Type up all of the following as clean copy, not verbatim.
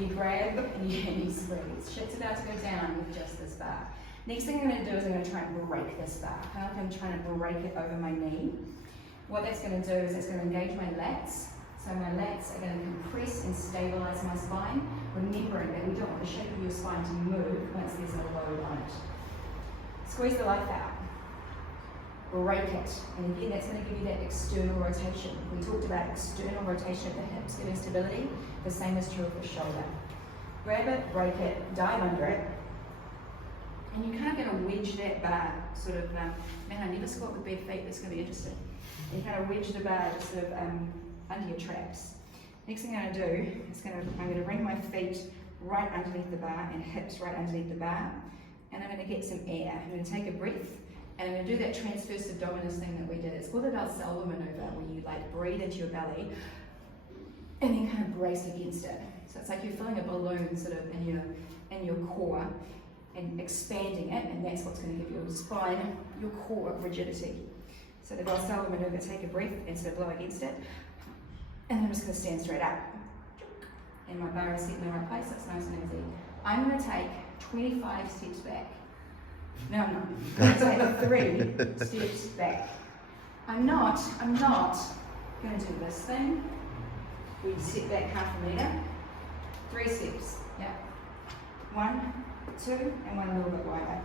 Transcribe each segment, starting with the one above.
you grab and you squeeze. Shit's about to go down with just this bar. Next thing I'm going to do is I'm going to try and break this bar. Kind of like I'm trying to break it over my knee. What that's going to do is it's going to engage my lats. So my lats are going to compress and stabilize my spine, remembering that we don't want the shape of your spine to move once there's a load on it. Squeeze the life out. Break it. And again, that's going to give you that external rotation. We talked about external rotation of the hips, giving stability. The same is true of the shoulder. Grab it, break it, dive under it. And you're kind of going to wedge that bar, sort of, man, I never squat with bare feet, that's going to be interesting. You kind of wedge the bar sort of under your traps. Next thing I'm going to do is I'm going to bring my feet right underneath the bar and hips right underneath the bar. And I'm going to get some air. I'm going to take a breath. And I'm going to do that transverse abdominis thing that we did. It's called the Valsalva maneuver, where you like breathe into your belly and then kind of brace against it. So it's like you're filling a balloon sort of in your core and expanding it, and that's what's going to give your spine, your core rigidity. So the Valsalva maneuver, take a breath and sort of blow against it. And then I'm just going to stand straight up. And my bar is set in the right place, so it's nice and easy. I'm going to take 25 steps back. No, I'm not. I'm going to take 3 steps back. I'm not going to do this thing. We step back half a metre. 3 steps. Yeah. 1, 2, and 1 a little bit wider.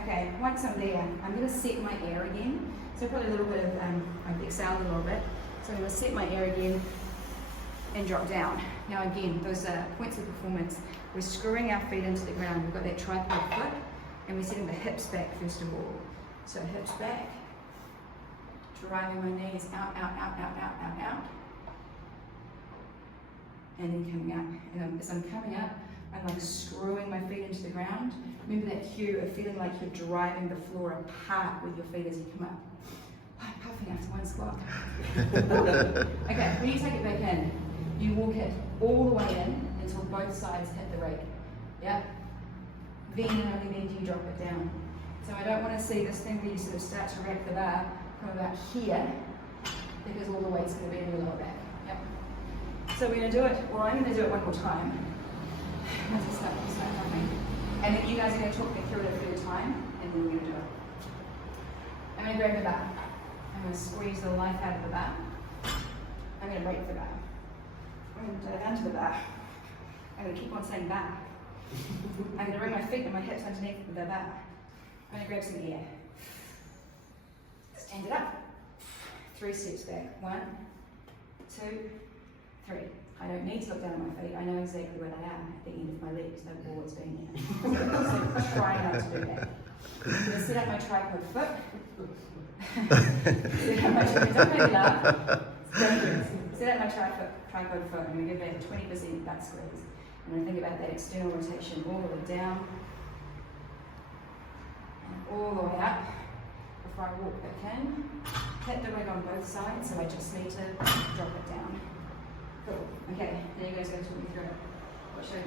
Okay, once I'm there, I'm going to set my air again. So probably a little bit of, I've exhaled a little bit. So I'm going to set my air again and drop down. Now again, those are points of performance. We're screwing our feet into the ground. We've got that tripod foot. And we're setting the hips back first of all. So hips back, driving my knees out, out, out, out, out, out, out. And then coming up. And as I'm coming up, I'm like screwing my feet into the ground. Remember that cue of feeling like you're driving the floor apart with your feet as you come up. Puffing out to one squat. Okay, when you take it back in, you walk it all the way in until both sides hit the rake. Yeah? Then and only then do you drop it down. So I don't want to see this thing where you sort of start to rack the bar from about here, because all the weight's going to be in your lower back. Yep. So we're going to do it, well I'm going to do it one more time. As I start pumping. And then you guys are going to talk me through it a third time, and then we're going to do it. I'm going to grab the bar. I'm going to squeeze the life out of the bar. I'm going to break the bar. I'm going to dive under the bar. I'm going to keep on saying bar. I'm going to bring my feet and my hips underneath the bar. I'm going to grab some air. Stand it up. 3 steps back. 1, 2, 3. I don't need to look down at my feet. I know exactly where they are at the end of my legs. No boards being there. So try not to do that. I'm going to set up my tripod foot. Don't make me laugh. Set up my tripod foot. I'm going to give that a 20% butt squeeze. I'm going to think about that external rotation all the way down and all the way up before I walk back in. Hit the rig on both sides, so I just need to drop it down. Cool. Okay, now you guys are going to talk me through it. What should I do?